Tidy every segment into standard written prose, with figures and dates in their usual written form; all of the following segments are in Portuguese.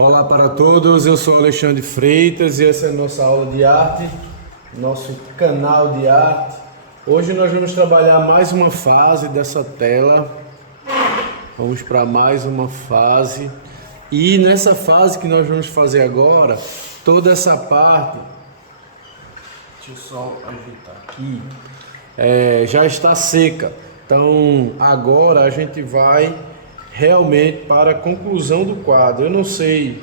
Olá para todos, eu sou Alexandre Freitas e essa é a nossa aula de arte, nosso canal de arte. Hoje nós vamos trabalhar mais uma fase dessa tela, vamos para mais uma fase. E nessa fase que nós vamos fazer agora, toda essa parte, deixa eu só ajeitar aqui, já está seca. Então agora a gente vai realmente para a conclusão do quadro. Eu não sei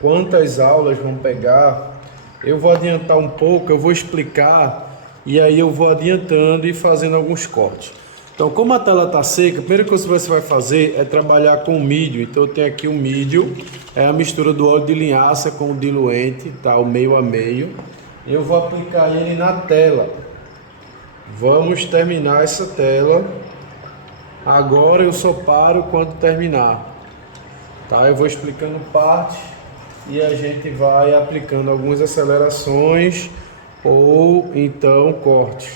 quantas aulas vão pegar, eu vou adiantar um pouco, eu vou explicar e aí eu vou adiantando e fazendo alguns cortes. Então, como a tela está seca, a primeira coisa que você vai fazer é trabalhar com o mídio. Então eu tenho aqui o mídio, é a mistura do óleo de linhaça com o diluente, tá? O meio a meio. Eu vou aplicar ele na tela. Vamos terminar essa tela. Agora eu só paro quando terminar, tá? Eu vou explicando parte e a gente vai aplicando algumas acelerações ou então cortes.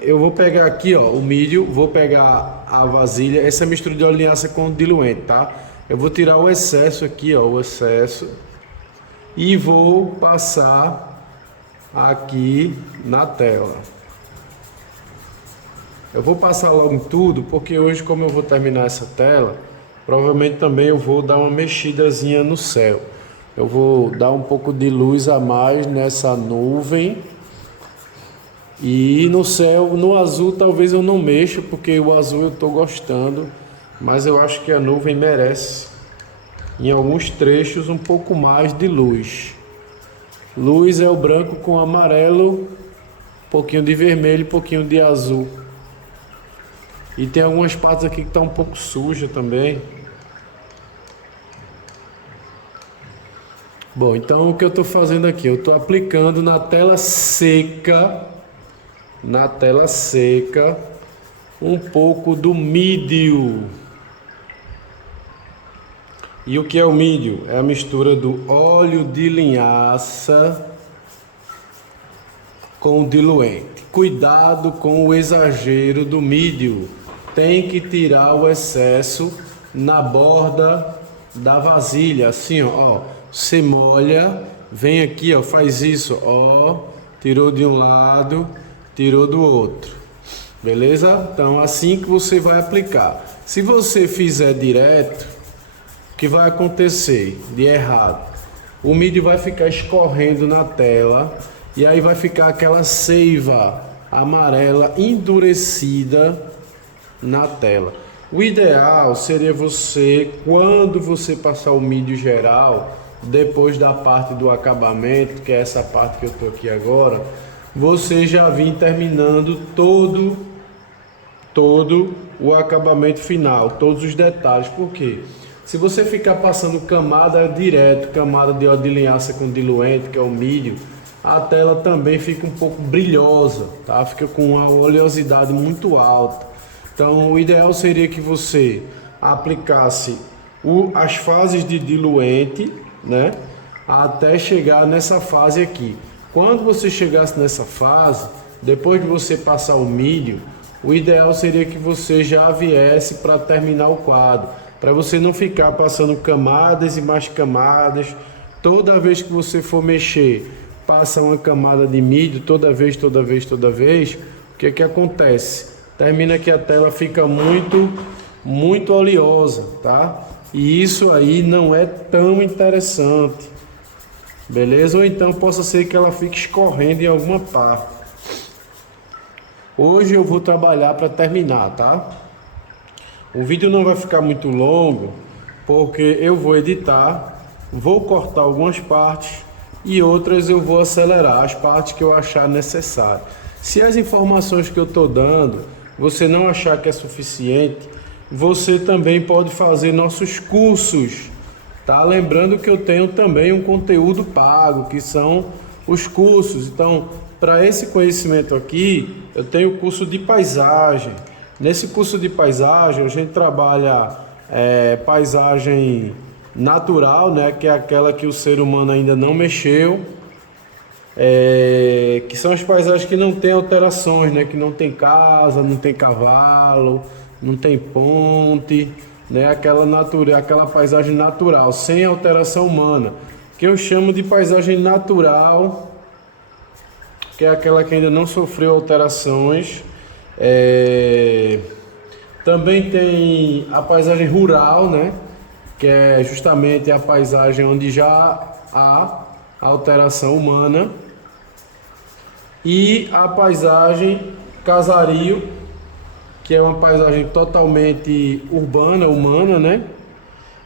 Eu vou pegar aqui, ó, o mídio, vou pegar a vasilha, essa mistura de óleo de linhaça com diluente, tá? Eu vou tirar o excesso aqui, ó, o excesso, e vou passar aqui na tela. Eu vou passar logo em tudo, porque hoje, como eu vou terminar essa tela, provavelmente também eu vou dar uma mexidazinha no céu. Eu vou dar um pouco de luz a mais nessa nuvem. E no céu, no azul, talvez eu não mexa, porque o azul eu estou gostando. Mas eu acho que a nuvem merece, em alguns trechos, um pouco mais de luz. Luz é o branco com amarelo, um pouquinho de vermelho, um pouquinho de azul. E tem algumas partes aqui que estão um pouco sujas também. Bom, então o que eu estou fazendo aqui? Eu estou aplicando na tela seca, um pouco do mídio. E o que é o mídio? É a mistura do óleo de linhaça com o diluente. Cuidado com o exagero do mídio. Tem que tirar o excesso na borda da vasilha, assim, ó, você molha, vem aqui, ó, faz isso, ó, tirou de um lado, tirou do outro, beleza? Então, assim que você vai aplicar. Se você fizer direto, o que vai acontecer de errado? O mídio vai ficar escorrendo na tela e aí vai ficar aquela seiva amarela endurecida na tela. O ideal seria você, quando você passar o mídio geral, depois da parte do acabamento, que é essa parte que eu estou aqui agora, você já vir terminando todo o acabamento final, todos os detalhes. Por quê? Se você ficar passando camada direto, camada de óleo de linhaça com diluente, que é o mídio, a tela também fica um pouco brilhosa, tá? Fica com uma oleosidade muito alta. Então, o ideal seria que você aplicasse as fases de diluente, né? Até chegar nessa fase aqui. Quando você chegasse nessa fase, depois de você passar o mídio, o ideal seria que você já viesse para terminar o quadro, para você não ficar passando camadas e mais camadas. Toda vez que você for mexer, passa uma camada de mídio, toda vez. O que acontece? Termina que a tela fica muito oleosa, tá? E isso aí não é tão interessante, beleza? Ou então possa ser que ela fique escorrendo em alguma parte. Hoje eu vou trabalhar para terminar, tá? O vídeo não vai ficar muito longo, porque eu vou editar, vou cortar algumas partes e outras eu vou acelerar, as partes que eu achar necessário. Se as informações que eu estou dando você não achar que é suficiente, você também pode fazer nossos cursos, tá? Lembrando que eu tenho também um conteúdo pago, que são os cursos. Então, para esse conhecimento aqui, eu tenho o curso de paisagem. Nesse curso de paisagem, a gente trabalha paisagem natural, né? Que é aquela que o ser humano ainda não mexeu. Que são as paisagens que não tem alterações, né? Que não tem casa, não tem cavalo, não tem ponte, né, aquela paisagem natural, sem alteração humana, que eu chamo de paisagem natural, que é aquela que ainda não sofreu alterações. Também tem a paisagem rural, né, que é justamente a paisagem onde já há alteração humana, e a paisagem casario, que é uma paisagem totalmente urbana, humana, né?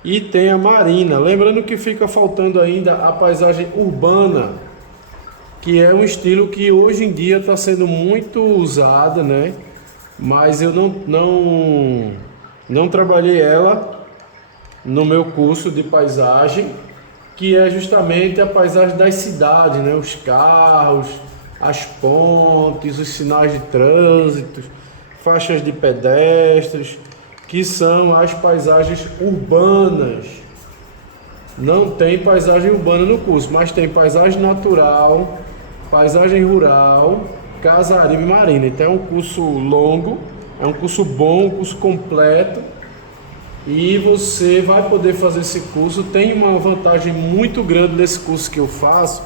E tem a marina. Lembrando que fica faltando ainda a paisagem urbana, que é um estilo que hoje em dia está sendo muito usada, né? Mas eu não trabalhei ela no meu curso de paisagem, que é justamente a paisagem das cidades, né? Os carros, as pontes, os sinais de trânsito, faixas de pedestres, que são as paisagens urbanas. Não tem paisagem urbana no curso, mas tem paisagem natural, paisagem rural, casario e marina. Então é um curso longo, é um curso bom, um curso completo, e você vai poder fazer esse curso. Tem uma vantagem muito grande desse curso que eu faço,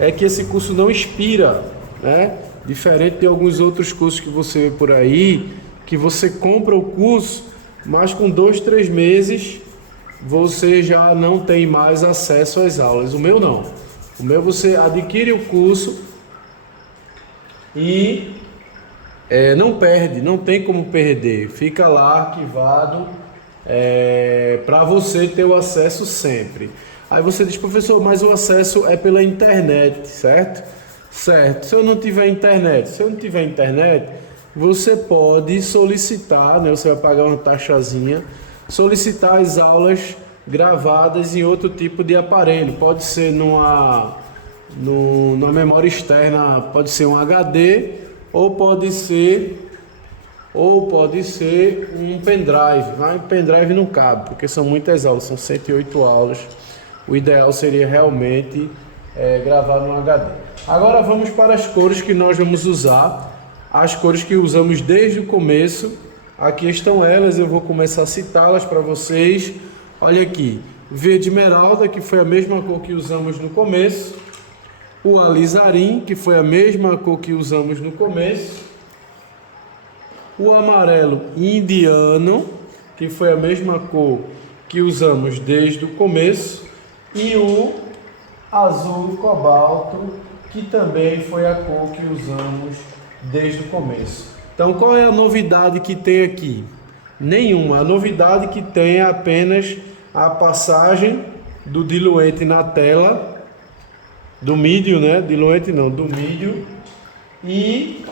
é que esse curso não expira, né? Diferente de alguns outros cursos que você vê por aí, que você compra o curso, mas com 2, 3 meses você já não tem mais acesso às aulas. O meu não. O meu você adquire o curso e não perde, não tem como perder. Fica lá arquivado para você ter o acesso sempre. Aí você diz, professor, mas o acesso é pela internet, certo? Certo. Se eu não tiver internet, você pode solicitar, né? Você vai pagar uma taxazinha, solicitar as aulas gravadas em outro tipo de aparelho. Pode ser numa memória externa, pode ser um HD, ou pode ser um pendrive. Mas pendrive não cabe, porque são muitas aulas, são 108 aulas. O ideal seria realmente gravar no HD. Agora vamos para as cores que nós vamos usar, as cores que usamos desde o começo. Aqui estão elas, eu vou começar a citá-las para vocês. Olha aqui, verde esmeralda, que foi a mesma cor que usamos no começo. O alizarim, que foi a mesma cor que usamos no começo. O amarelo indiano, que foi a mesma cor que usamos desde o começo. E o azul cobalto, que também foi a cor que usamos desde o começo. Então, qual é a novidade que tem aqui? Nenhuma. A novidade que tem é apenas a passagem do diluente na tela, do mídio, né? Diluente não, do mídio, e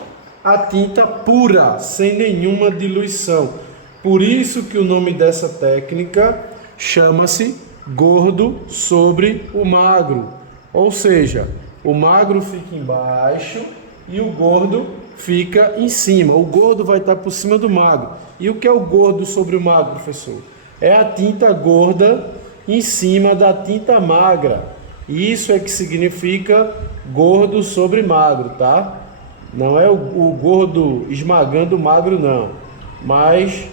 a tinta pura, sem nenhuma diluição. Por isso que o nome dessa técnica chama-se gordo sobre o magro. Ou seja, o magro fica embaixo e o gordo fica em cima. O gordo vai estar por cima do magro. E o que é o gordo sobre o magro, professor? É a tinta gorda em cima da tinta magra. Isso é que significa gordo sobre magro, tá? Não é o gordo esmagando o magro, não. Mas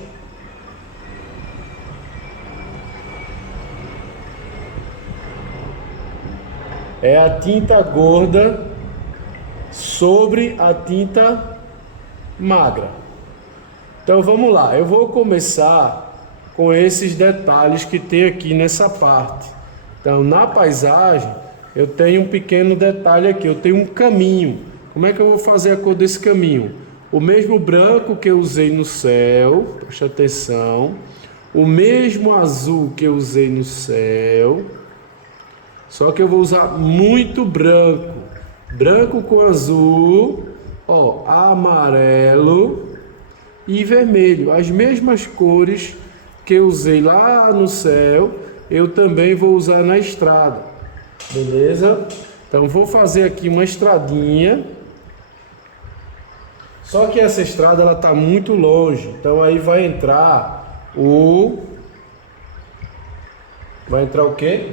é a tinta gorda sobre a tinta magra. Então vamos lá, eu vou começar com esses detalhes que tem aqui nessa parte. Então na paisagem eu tenho um pequeno detalhe aqui, eu tenho um caminho. Como é que eu vou fazer a cor desse caminho? O mesmo branco que eu usei no céu, preste atenção, o mesmo azul que eu usei no céu, só que eu vou usar muito branco, branco com azul, ó, amarelo e vermelho, as mesmas cores que eu usei lá no céu, eu também vou usar na estrada, beleza? Então vou fazer aqui uma estradinha, só que essa estrada ela está muito longe, então aí vai entrar o quê?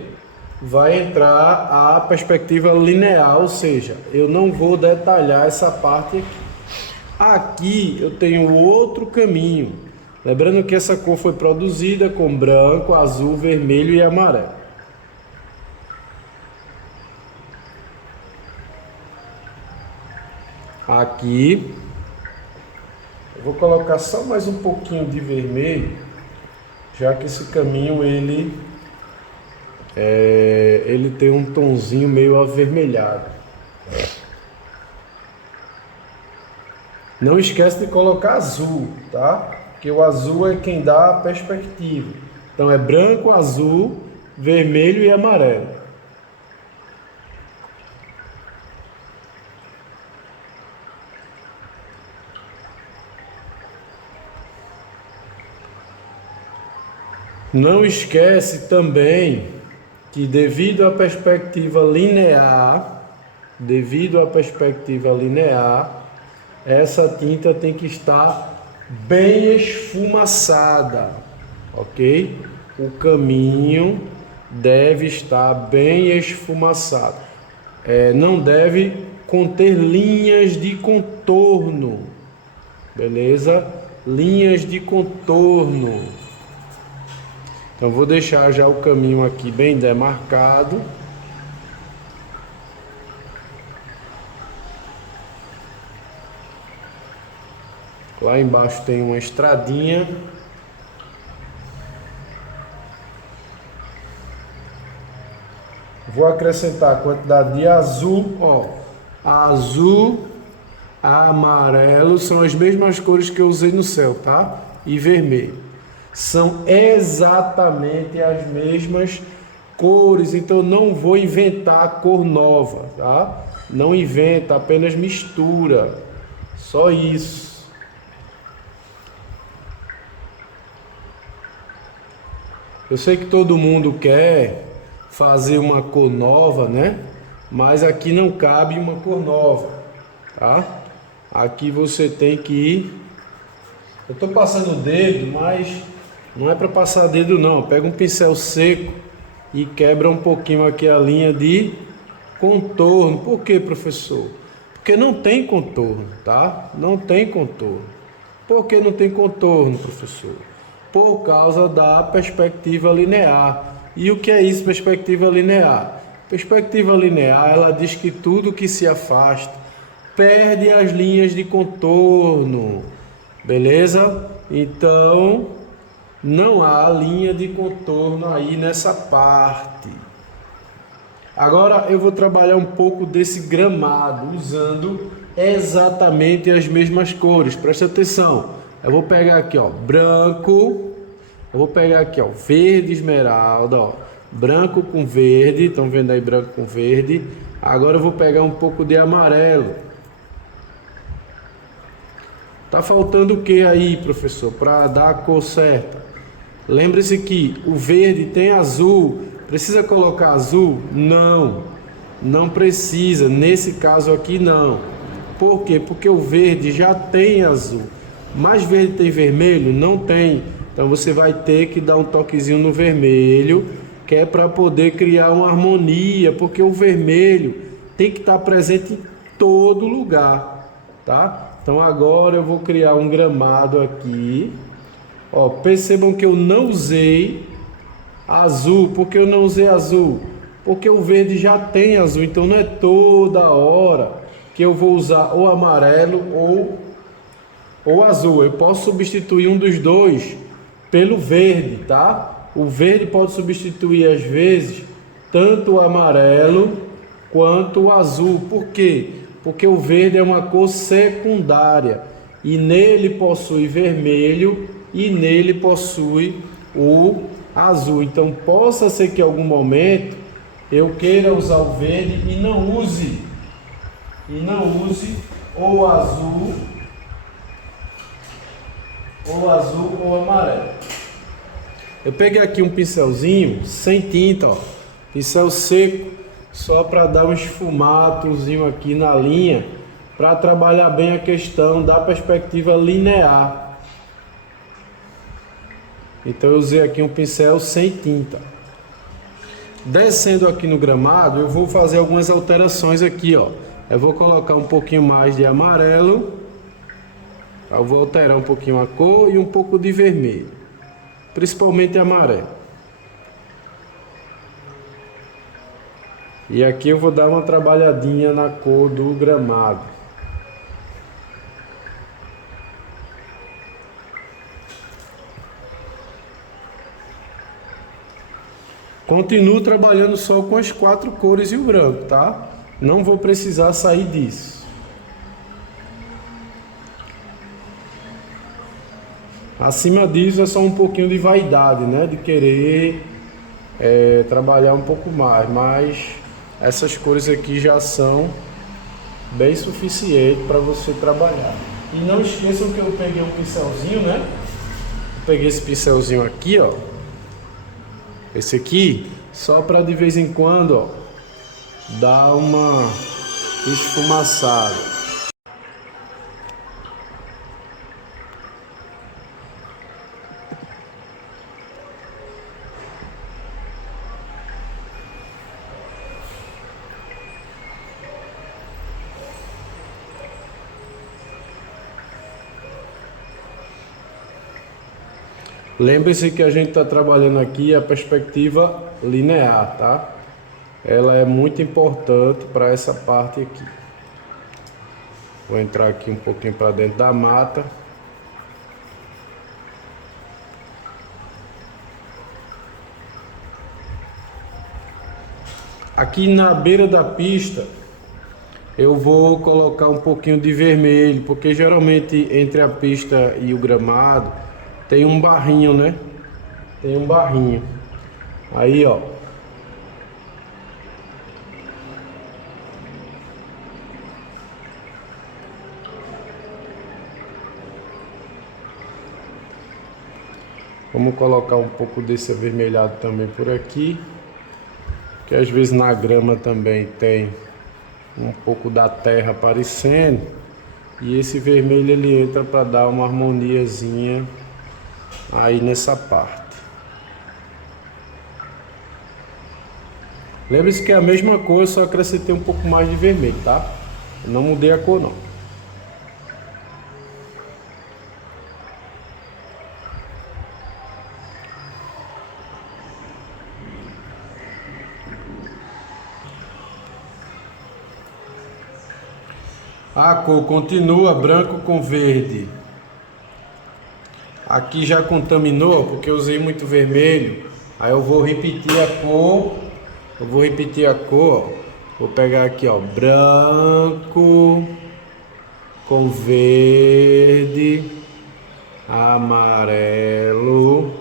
Vai entrar a perspectiva linear, ou seja, eu não vou detalhar essa parte aqui. Aqui eu tenho outro caminho. Lembrando que essa cor foi produzida com branco, azul, vermelho e amarelo. Aqui, eu vou colocar só mais um pouquinho de vermelho, já que esse caminho ele tem um tonzinho meio avermelhado. Não esquece de colocar azul, tá? Porque o azul é quem dá a perspectiva. Então é branco, azul, vermelho e amarelo. Não esquece também que devido à perspectiva linear, essa tinta tem que estar bem esfumaçada, ok? O caminho deve estar bem esfumaçado. Não deve conter linhas de contorno, beleza? Linhas de contorno. Então vou deixar já o caminho aqui bem demarcado. Lá embaixo tem uma estradinha. Vou acrescentar a quantidade de azul, ó. Azul, amarelo são as mesmas cores que eu usei no céu, tá? E vermelho. São exatamente as mesmas cores, então não vou inventar cor nova, tá? Não inventa, apenas mistura. Só isso. Eu sei que todo mundo quer fazer uma cor nova, né? Mas aqui não cabe uma cor nova, tá? Aqui você tem que ir. Eu estou passando o dedo, mas não é para passar dedo não. Pega um pincel seco e quebra um pouquinho aqui a linha de contorno. Por quê, professor? Porque não tem contorno, tá? Não tem contorno. Por que não tem contorno, professor? Por causa da perspectiva linear. E o que é isso, perspectiva linear? Perspectiva linear, ela diz que tudo que se afasta perde as linhas de contorno. Beleza? Então, não há linha de contorno aí nessa parte. Agora eu vou trabalhar um pouco desse gramado, usando exatamente as mesmas cores. Presta atenção. Eu vou pegar aqui, ó, branco. Eu vou pegar aqui, ó, verde esmeralda, ó. Branco com verde. Estão vendo aí branco com verde? Agora eu vou pegar um pouco de amarelo. Tá faltando o que aí, professor, para dar a cor certa? Lembre-se que o verde tem azul. Precisa colocar azul? Não, não precisa. Nesse caso aqui não. Por quê? Porque o verde já tem azul. Mas verde tem vermelho? Não tem. Então você vai ter que dar um toquezinho no vermelho, que é para poder criar uma harmonia, porque o vermelho tem que estar presente em todo lugar, tá? Então agora eu vou criar um gramado aqui. Ó, percebam que eu não usei azul. Por que eu não usei azul? Porque o verde já tem azul. Então não é toda hora que eu vou usar ou amarelo ou azul. Eu posso substituir um dos dois pelo verde, tá? O verde pode substituir às vezes tanto o amarelo quanto o azul. Por quê? Porque o verde é uma cor secundária e nele possui vermelho e nele possui o azul. Então possa ser que em algum momento eu queira usar o verde e não use ou azul ou amarelo. Eu peguei aqui um pincelzinho sem tinta, ó, pincel seco, só para dar um esfumatozinho aqui na linha, para trabalhar bem a questão da perspectiva linear. Então eu usei aqui um pincel sem tinta. Descendo aqui no gramado, eu vou fazer algumas alterações aqui, ó. Eu vou colocar um pouquinho mais de amarelo. Eu vou alterar um pouquinho a cor e um pouco de vermelho, principalmente amarelo. E aqui eu vou dar uma trabalhadinha na cor do gramado. Continuo trabalhando só com as 4 cores e o branco, tá? Não vou precisar sair disso. Acima disso é só um pouquinho de vaidade, né? De querer trabalhar um pouco mais, mas essas cores aqui já são bem suficientes para você trabalhar. E não esqueçam que eu peguei um pincelzinho, né? Eu peguei esse pincelzinho aqui, ó. Esse aqui, só para de vez em quando, ó, dar uma esfumaçada. Lembre-se que a gente está trabalhando aqui a perspectiva linear, tá? Ela é muito importante para essa parte aqui. Vou entrar aqui um pouquinho para dentro da mata. Aqui na beira da pista eu vou colocar um pouquinho de vermelho, porque geralmente entre a pista e o gramado tem um barrinho, né? Tem um barrinho. Aí, ó. Vamos colocar um pouco desse avermelhado também por aqui. Que às vezes na grama também tem um pouco da terra aparecendo. E esse vermelho ele entra para dar uma harmoniazinha aí nessa parte. Lembre-se que é a mesma cor, só acrescentei um pouco mais de vermelho, tá? Não mudei a cor não. A cor continua branco com verde. Aqui já contaminou porque eu usei muito vermelho. Aí eu vou repetir a cor. Vou pegar aqui, ó, branco com verde, amarelo,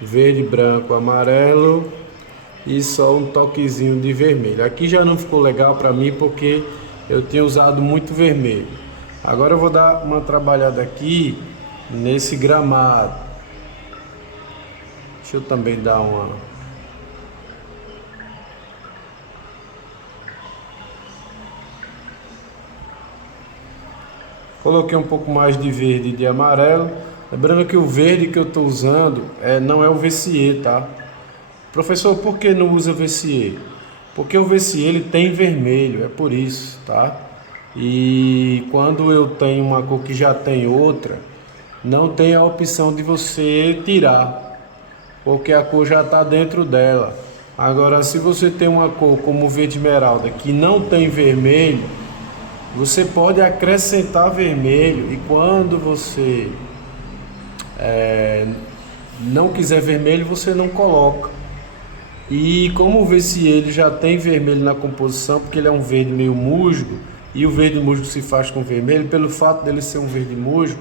verde, branco, amarelo e só um toquezinho de vermelho. Aqui já não ficou legal para mim porque eu tinha usado muito vermelho. Agora eu vou dar uma trabalhada aqui nesse gramado. Deixa eu também dar uma... Coloquei um pouco mais de verde e de amarelo. Lembrando que o verde que eu estou usando não é o VCE, tá? Professor, por que não usa VCE? Porque o VCE ele tem vermelho, é por isso, tá? E quando eu tenho uma cor que já tem outra, não tem a opção de você tirar, porque a cor já está dentro dela. Agora, se você tem uma cor como o verde esmeralda que não tem vermelho, você pode acrescentar vermelho, e quando você não quiser vermelho, você não coloca. E como o VCE ele já tem vermelho na composição, porque ele é um verde meio musgo, e o verde musgo se faz com vermelho, pelo fato dele ser um verde musgo,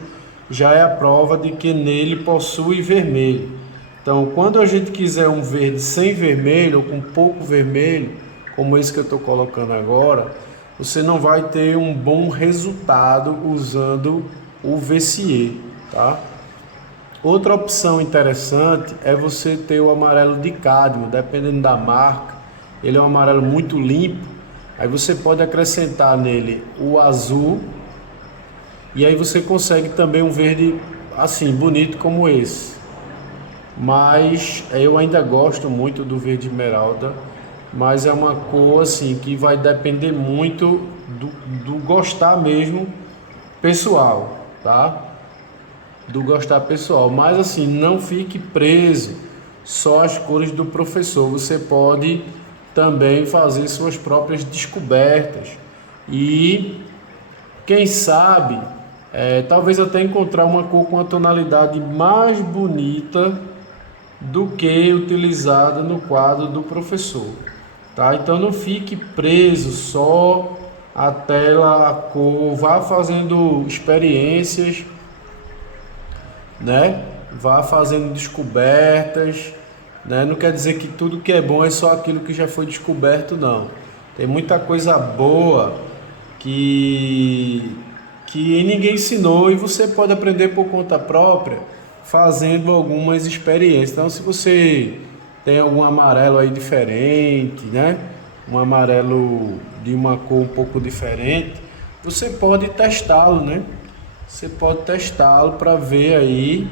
já é a prova de que nele possui vermelho. Então, quando a gente quiser um verde sem vermelho, ou com pouco vermelho, como esse que eu estou colocando agora, você não vai ter um bom resultado usando o VCE, tá? Outra opção interessante é você ter o amarelo de cádmio, dependendo da marca. Ele é um amarelo muito limpo. Aí você pode acrescentar nele o azul e aí você consegue também um verde assim bonito como esse. Mas eu ainda gosto muito do verde esmeralda, mas é uma cor assim que vai depender muito do gostar mesmo pessoal, tá? Do gostar pessoal, mas assim, não fique preso só às cores do professor. Você pode também fazer suas próprias descobertas e, quem sabe, talvez até encontrar uma cor com a tonalidade mais bonita do que utilizada no quadro do professor, tá? Então não fique preso só à tela, à cor, vá fazendo experiências, né? Vá fazendo descobertas, né? Não quer dizer que tudo que é bom é só aquilo que já foi descoberto, não. Tem muita coisa boa que ninguém ensinou e você pode aprender por conta própria, fazendo algumas experiências. Então, se você tem algum amarelo aí diferente, né? Um amarelo de uma cor um pouco diferente, você pode testá-lo, né? Você pode testá-lo para ver aí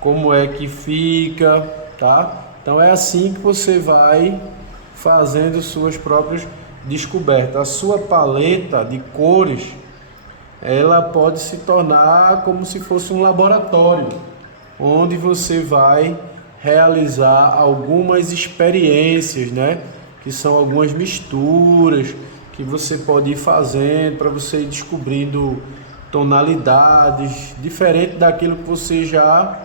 como é que fica, tá? Então é assim que você vai fazendo suas próprias descobertas. A sua paleta de cores, ela pode se tornar como se fosse um laboratório, onde você vai realizar algumas experiências, né? Que são algumas misturas que você pode ir fazendo para você ir descobrindo tonalidades diferente daquilo que você já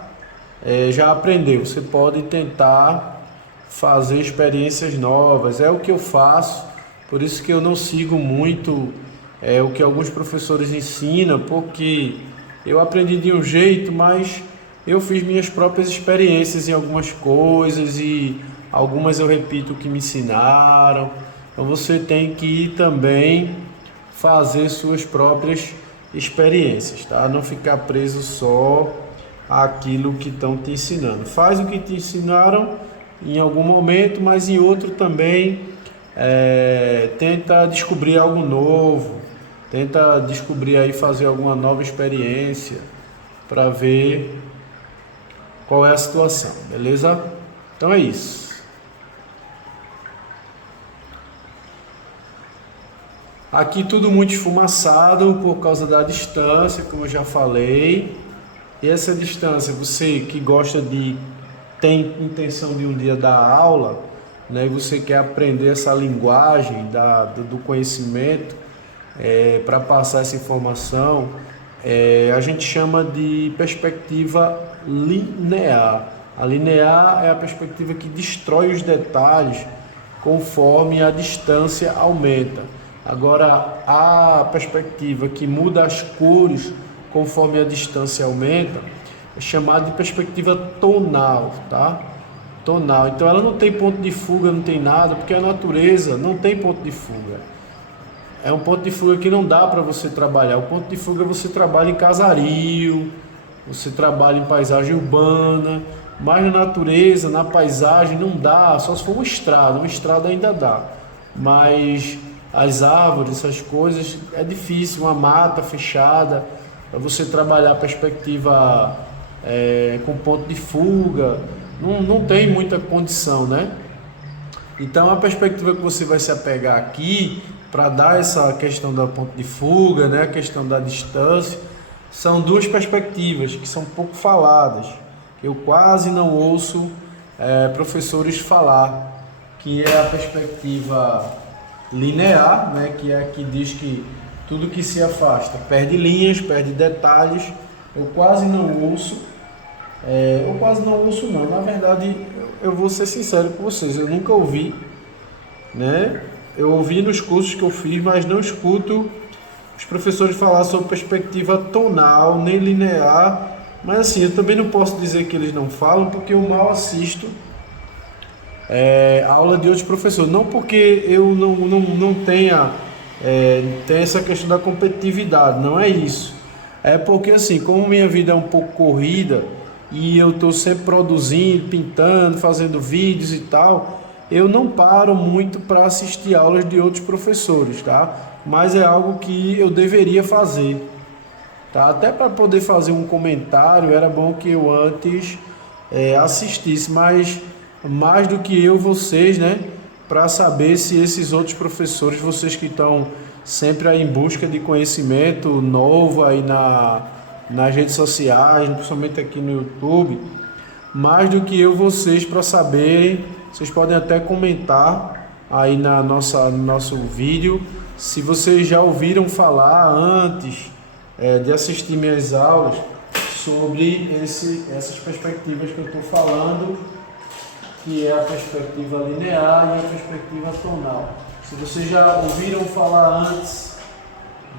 aprendeu. Você pode tentar fazer experiências novas. É o que eu faço, por isso que eu não sigo muito o que alguns professores ensinam, porque eu aprendi de um jeito, mas eu fiz minhas próprias experiências em algumas coisas e algumas eu repito o que me ensinaram. Então você tem que ir também fazer suas próprias experiências, tá? Não ficar preso só àquilo que estão te ensinando. Faz o que te ensinaram em algum momento, mas em outro também tenta descobrir algo novo, tenta descobrir aí, fazer alguma nova experiência para ver qual é a situação, beleza? Então é isso. Aqui tudo muito esfumaçado por causa da distância, como eu já falei. E essa distância, você que tem intenção de um dia dar aula, né, e você quer aprender essa linguagem do conhecimento para passar essa informação, a gente chama de perspectiva linear. A linear é a perspectiva que destrói os detalhes conforme a distância aumenta. Agora, a perspectiva que muda as cores conforme a distância aumenta é chamada de perspectiva tonal, tá? Tonal. Então ela não tem ponto de fuga, não tem nada, porque a natureza não tem ponto de fuga. É um ponto de fuga que não dá para você trabalhar. O ponto de fuga você trabalha em casario, você trabalha em paisagem urbana, mas na natureza, na paisagem não dá, só se for uma estrada ainda dá. Mas as árvores, essas coisas, é difícil, uma mata fechada, para você trabalhar a perspectiva com ponto de fuga, não tem muita condição, né? Então a perspectiva que você vai se apegar aqui, para dar essa questão do ponto de fuga, né, a questão da distância, são duas perspectivas que são pouco faladas, que eu quase não ouço professores falar, que é a perspectiva linear, né, que é a que diz que tudo que se afasta perde linhas, perde detalhes. Eu quase não ouço, não, na verdade eu vou ser sincero com vocês, eu nunca ouvi, né? Eu ouvi nos cursos que eu fiz, mas não escuto os professores falar sobre perspectiva tonal, nem linear, mas assim, eu também não posso dizer que eles não falam, porque eu mal assisto aula de outros professores, não porque eu não tenha essa questão da competitividade, não é isso, é porque assim, como minha vida é um pouco corrida e eu estou sempre produzindo, pintando, fazendo vídeos e tal, eu não paro muito para assistir aulas de outros professores, tá? Mas é algo que eu deveria fazer, tá? Até para poder fazer um comentário era bom que eu antes assistisse, mas mais do que eu, vocês, né? Para saber se esses outros professores, vocês que estão sempre aí em busca de conhecimento novo aí nas redes sociais, principalmente aqui no YouTube. Mais do que eu, vocês, para saberem, vocês podem até comentar aí no nosso vídeo, se vocês já ouviram falar antes de assistir minhas aulas sobre essas perspectivas que eu estou falando, que é a perspectiva linear e a perspectiva tonal. Se vocês já ouviram falar antes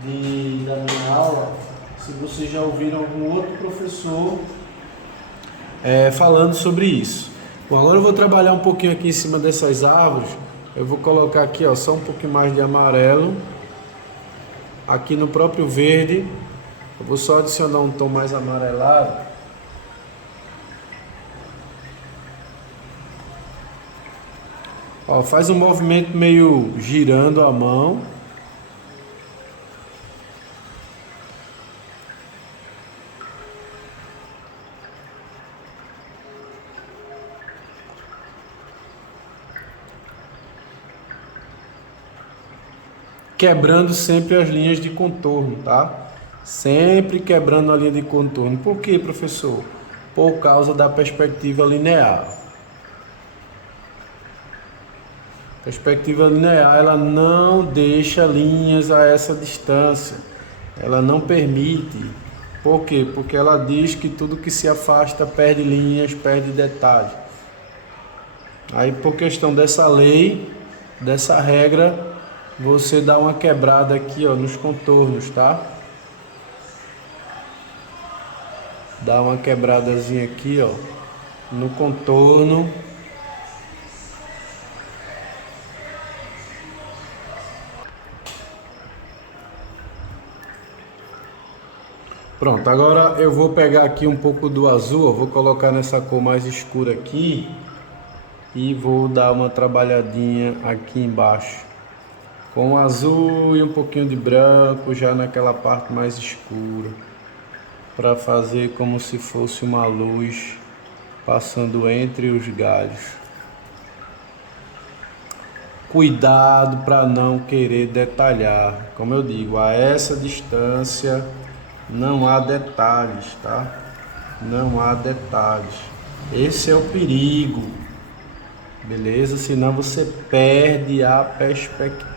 da minha aula, se vocês já ouviram algum outro professor falando sobre isso. Bom, agora eu vou trabalhar um pouquinho aqui em cima dessas árvores. Eu vou colocar aqui, ó, só um pouquinho mais de amarelo. Aqui no próprio verde, eu vou só adicionar um tom mais amarelado. Ó, faz um movimento meio girando a mão. Quebrando sempre as linhas de contorno, tá? Sempre quebrando a linha de contorno. Por quê, professor? Por causa da perspectiva linear. Perspectiva linear, ela não deixa linhas a essa distância. Ela não permite. Por quê? Porque ela diz que tudo que se afasta perde linhas, perde detalhes. Aí, por questão dessa lei, dessa regra, você dá uma quebrada aqui, ó, nos contornos, tá? Dá uma quebradazinha aqui, ó, no contorno. Pronto, agora eu vou pegar aqui um pouco do azul, ó, vou colocar nessa cor mais escura aqui e vou dar uma trabalhadinha aqui embaixo. Com azul e um pouquinho de branco já naquela parte mais escura, para fazer como se fosse uma luz passando entre os galhos. Cuidado para não querer detalhar. Como eu digo, a essa distância não há detalhes, tá? Não há detalhes. Esse é o perigo. Beleza? Senão você perde a perspectiva.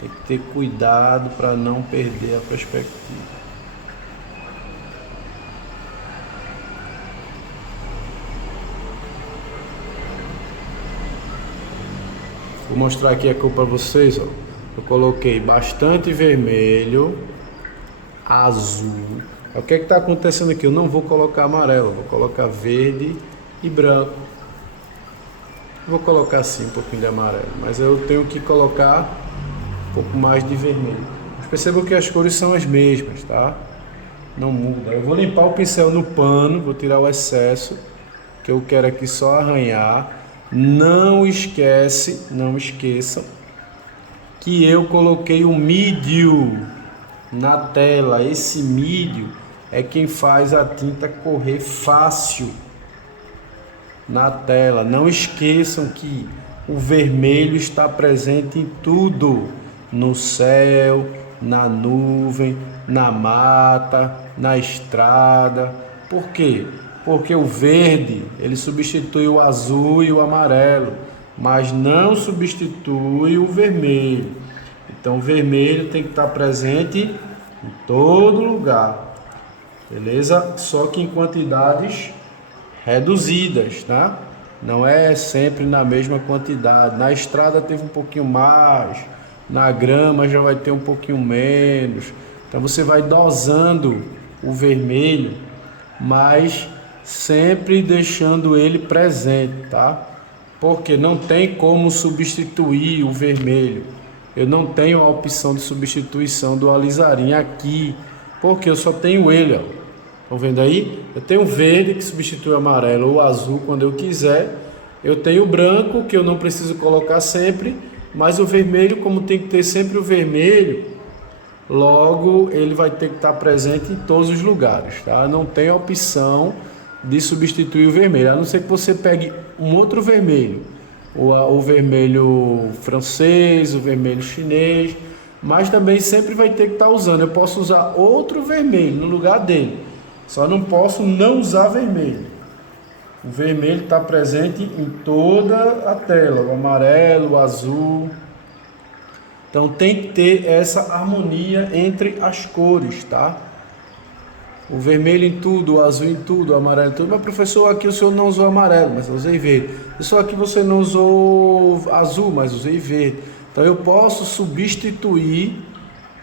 Tem que ter cuidado para não perder a perspectiva. Vou mostrar aqui a cor para vocês, ó. Eu coloquei bastante vermelho, azul. O que está acontecendo aqui? Eu não vou colocar amarelo, vou colocar verde e branco. Vou colocar assim um pouquinho de amarelo, mas eu tenho que colocar um pouco mais de vermelho. Mas percebam que as cores são as mesmas, tá? Não muda. Eu vou limpar o pincel no pano, vou tirar o excesso, que eu quero aqui só arranhar. Não esqueçam que eu coloquei o mídio na tela. Esse mídio é quem faz a tinta correr fácil na tela. Não esqueçam que o vermelho está presente em tudo, no céu, na nuvem, na mata, na estrada. Por quê? Porque o verde, ele substitui o azul e o amarelo, mas não substitui o vermelho. Então o vermelho tem que estar presente em todo lugar, beleza? Só que em quantidades reduzidas, tá? Não é sempre na mesma quantidade. Na estrada teve um pouquinho mais, na grama já vai ter um pouquinho menos. Então você vai dosando o vermelho, mas sempre deixando ele presente, tá? Porque não tem como substituir o vermelho. Eu não tenho a opção de substituição do alizarim aqui, porque eu só tenho ele, ó. Estão vendo aí? Eu tenho o verde que substitui o amarelo ou o azul quando eu quiser. Eu tenho o branco que eu não preciso colocar sempre, mas o vermelho, como tem que ter sempre o vermelho, logo ele vai ter que estar presente em todos os lugares, tá? Não tem a opção de substituir o vermelho, a não ser que você pegue um outro vermelho o vermelho francês, o vermelho chinês, mas também sempre vai ter que estar usando. Eu posso usar outro vermelho no lugar dele, só não posso não usar vermelho. O vermelho está presente em toda a tela, o amarelo, o azul. Então tem que ter essa harmonia entre as cores, tá? O vermelho em tudo, o azul em tudo, o amarelo em tudo. Mas professor, aqui o senhor não usou amarelo, mas eu usei verde. Professor, aqui você não usou azul, mas usei verde. Então eu posso substituir,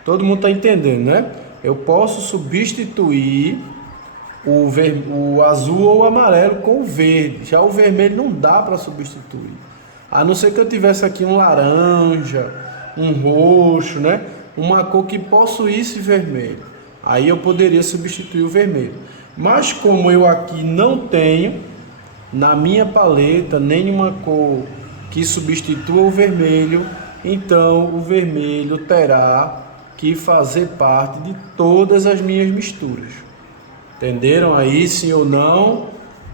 todo mundo está entendendo, né? Eu posso substituir o azul ou o amarelo com o verde. Já o vermelho não dá para substituir. A não ser que eu tivesse aqui um laranja, um roxo, né? Uma cor que possuísse vermelho. Aí eu poderia substituir o vermelho. Mas como eu aqui não tenho na minha paleta nenhuma cor que substitua o vermelho, então o vermelho terá que fazer parte de todas as minhas misturas. Entenderam aí, sim ou não?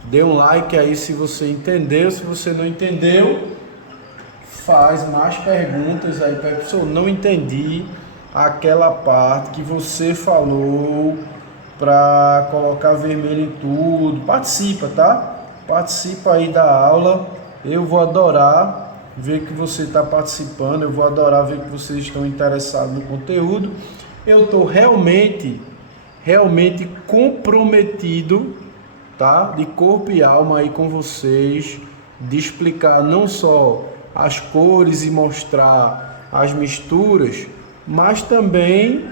Dê um like aí se você entendeu. Se você não entendeu, faz mais perguntas aí para a pessoa. Não entendi aquela parte que você falou para colocar vermelho em tudo. Participa, tá? Participa aí da aula. Eu vou adorar ver que você está participando. Eu vou adorar ver que vocês estão interessados no conteúdo. Eu estou realmente comprometido, tá? De corpo e alma aí com vocês, de explicar não só as cores e mostrar as misturas, mas também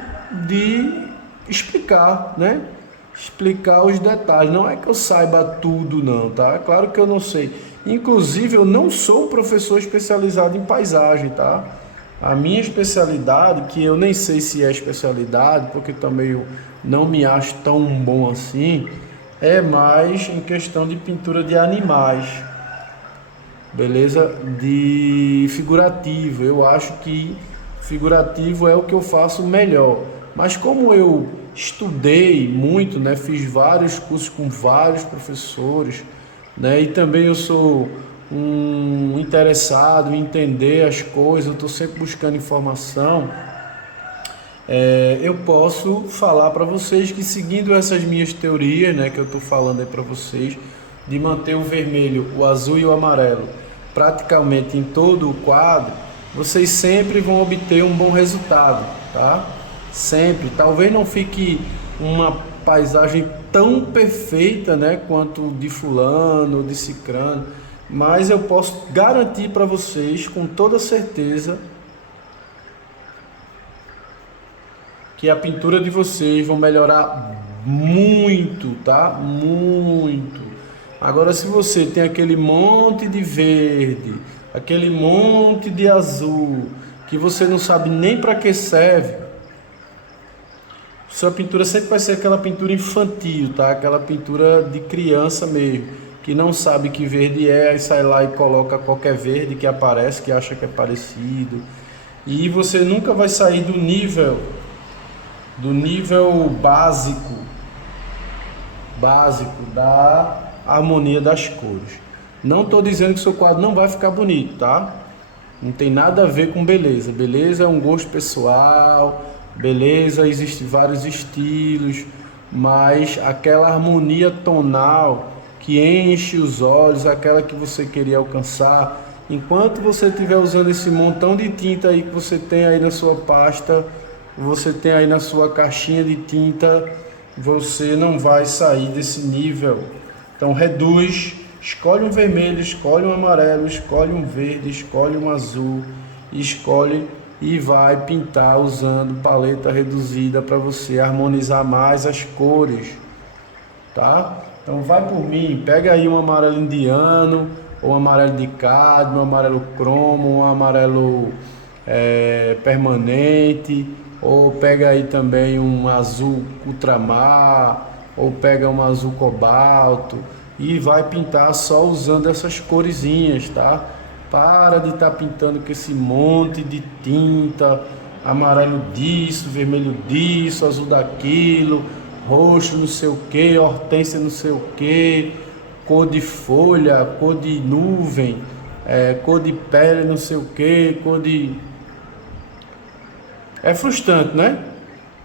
de explicar, né? Explicar os detalhes. Não é que eu saiba tudo não, tá? É claro que eu não sei. Inclusive eu não sou um professor especializado em paisagem, tá? A minha especialidade, que eu nem sei se é especialidade, porque também eu não me acho tão bom assim, é mais em questão de pintura de animais, beleza? De figurativo. Eu acho que figurativo é o que eu faço melhor. Mas como eu estudei muito, né? Fiz vários cursos com vários professores, né? E também eu sou um interessado em entender as coisas, eu estou sempre buscando informação. Eu posso falar para vocês que, seguindo essas minhas teorias, né, que eu estou falando aí para vocês, de manter o vermelho, o azul e o amarelo praticamente em todo o quadro, vocês sempre vão obter um bom resultado, tá? Sempre. Talvez não fique uma paisagem tão perfeita, né, quanto de fulano, de cicrano, mas eu posso garantir para vocês com toda certeza que a pintura de vocês vão melhorar muito, tá? Muito. Agora, se você tem aquele monte de verde, aquele monte de azul, que você não sabe nem para que serve, sua pintura sempre vai ser aquela pintura infantil, tá? Aquela pintura de criança mesmo, que não sabe que verde é, e sai lá e coloca qualquer verde que aparece, que acha que é parecido. E você nunca vai sair do nível básico da harmonia das cores. Não estou dizendo que seu quadro não vai ficar bonito, tá? Não tem nada a ver com beleza. Beleza é um gosto pessoal, beleza, existem vários estilos, mas aquela harmonia tonal que enche os olhos, aquela que você queria alcançar, enquanto você estiver usando esse montão de tinta aí que você tem aí na sua pasta, você tem aí na sua caixinha de tinta, você não vai sair desse nível. Então reduz, escolhe um vermelho, escolhe um amarelo, escolhe um verde, escolhe um azul, escolhe e vai pintar usando paleta reduzida para você harmonizar mais as cores, tá? Então vai por mim, pega aí um amarelo indiano, ou um amarelo de cádmio, um amarelo cromo, um amarelo permanente, ou pega aí também um azul ultramar, ou pega um azul cobalto e vai pintar só usando essas coresinhas, tá? Para de estar pintando com esse monte de tinta, amarelo disso, vermelho disso, azul daquilo, roxo não sei o que, hortênsia não sei o que, cor de folha, cor de nuvem. cor de pele, não sei o que, cor de... É frustrante, né?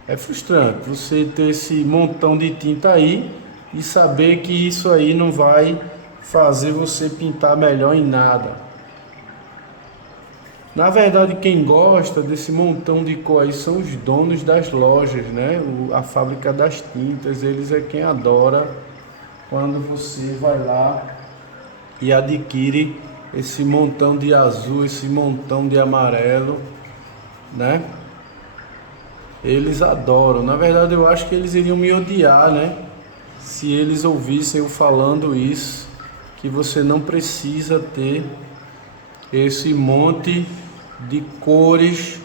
É frustrante você ter esse montão de tinta aí e saber que isso aí não vai fazer você pintar melhor em nada. Na verdade, quem gosta desse montão de cor aí são os donos das lojas, né? A fábrica das tintas, eles é quem adora quando você vai lá e adquire esse montão de azul, esse montão de amarelo, né? Eles adoram. Na verdade, eu acho que eles iriam me odiar, né? Se eles ouvissem eu falando isso, que você não precisa ter esse monte de cores,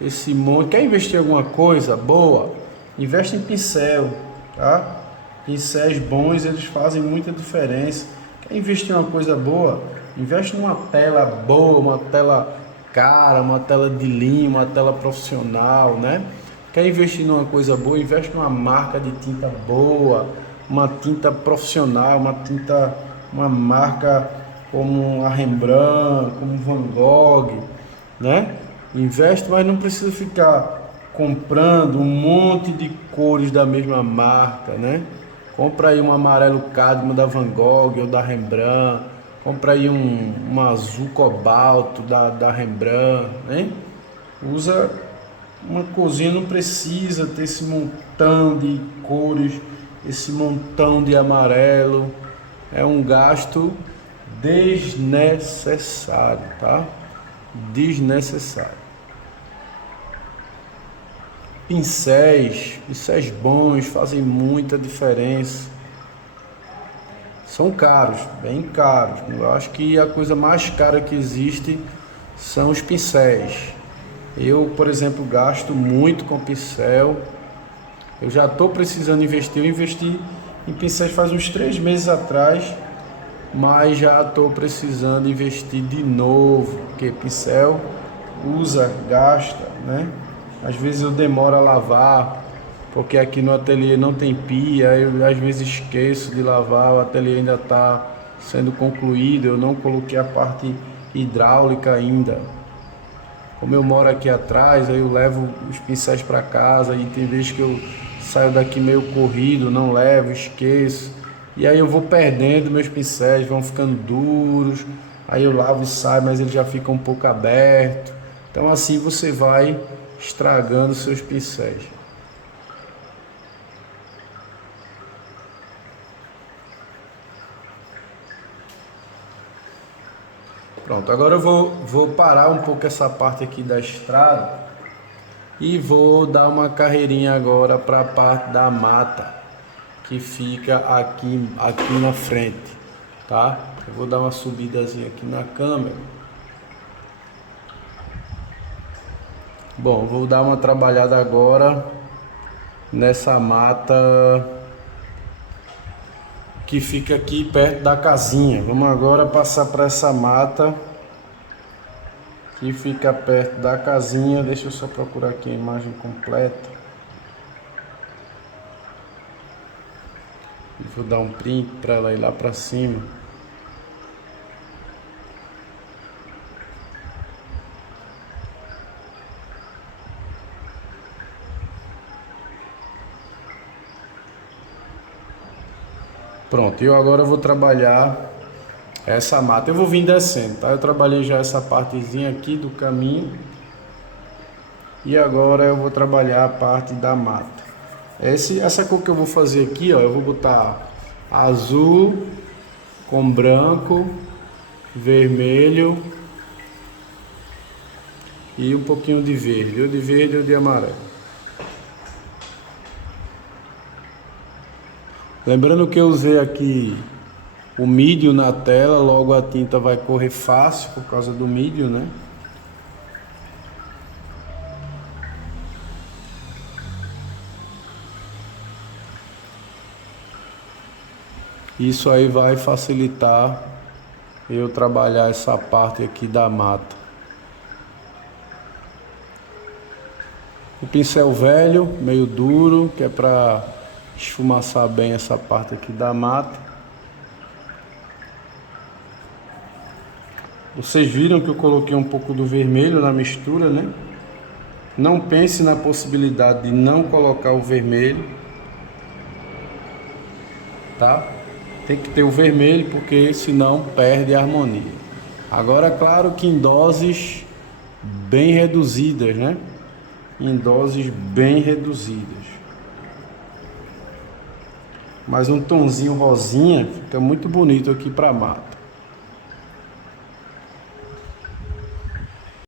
esse monte. Quer investir em alguma coisa boa? Investe em pincel, tá? Pincéis bons, eles fazem muita diferença. Quer investir em uma coisa boa? Investe numa tela boa, uma tela cara, uma tela de linha, uma tela profissional, né? Quer investir numa coisa boa? Investe numa marca de tinta boa, uma tinta profissional, uma marca como a Rembrandt, como Van Gogh, né? Investe, mas não precisa ficar comprando um monte de cores da mesma marca, né? Compra aí um amarelo cádmio da Van Gogh ou da Rembrandt, compra aí um azul cobalto da Rembrandt, né? Usa uma cozinha, não precisa ter esse montão de cores, esse montão de amarelo. É um gasto desnecessário, tá? Desnecessário. Pincéis bons fazem muita diferença. São caros, bem caros. Eu acho que a coisa mais cara que existe são os pincéis. Eu, por exemplo, gasto muito com pincel. Eu já estou precisando investir. Eu investi em pincéis faz uns 3 meses atrás, mas já estou precisando investir de novo, porque pincel usa, gasta, né? Às vezes eu demoro a lavar, porque aqui no ateliê não tem pia, eu às vezes esqueço de lavar, o ateliê ainda está sendo concluído, eu não coloquei a parte hidráulica ainda. Como eu moro aqui atrás, aí eu levo os pincéis para casa e tem vezes que eu saio daqui meio corrido, não levo, esqueço. E aí eu vou perdendo meus pincéis, vão ficando duros, aí eu lavo e saio, mas ele já fica um pouco aberto. Então assim você vai estragando seus pincéis. Pronto, agora eu vou parar um pouco essa parte aqui da estrada e vou dar uma carreirinha agora para a parte da mata que fica aqui na frente, tá? Eu vou dar uma subidazinha aqui na câmera. Bom, vou dar uma trabalhada agora nessa mata que fica aqui perto da casinha. Vamos agora passar para essa mata que fica perto da casinha. Deixa eu só procurar aqui a imagem completa. Vou dar um print para ela ir lá para cima. Pronto, eu agora vou trabalhar essa mata. Eu vou vir descendo, tá? Eu trabalhei já essa partezinha aqui do caminho. E agora eu vou trabalhar a parte da mata. Essa cor que eu vou fazer aqui, ó, eu vou botar azul com branco, vermelho e um pouquinho de verde, ou de verde ou de amarelo. Lembrando que eu usei aqui o mídio na tela, logo a tinta vai correr fácil por causa do mídio, né? Isso aí vai facilitar eu trabalhar essa parte aqui da mata. O pincel velho, meio duro, que é para esfumaçar bem essa parte aqui da mata. Vocês viram que eu coloquei um pouco do vermelho na mistura, né? Não pense na possibilidade de não colocar o vermelho, tá? Tem que ter o vermelho porque senão perde a harmonia. Agora, claro que em doses bem reduzidas, né? Em doses bem reduzidas. Mas um tonzinho rosinha fica muito bonito aqui para mata.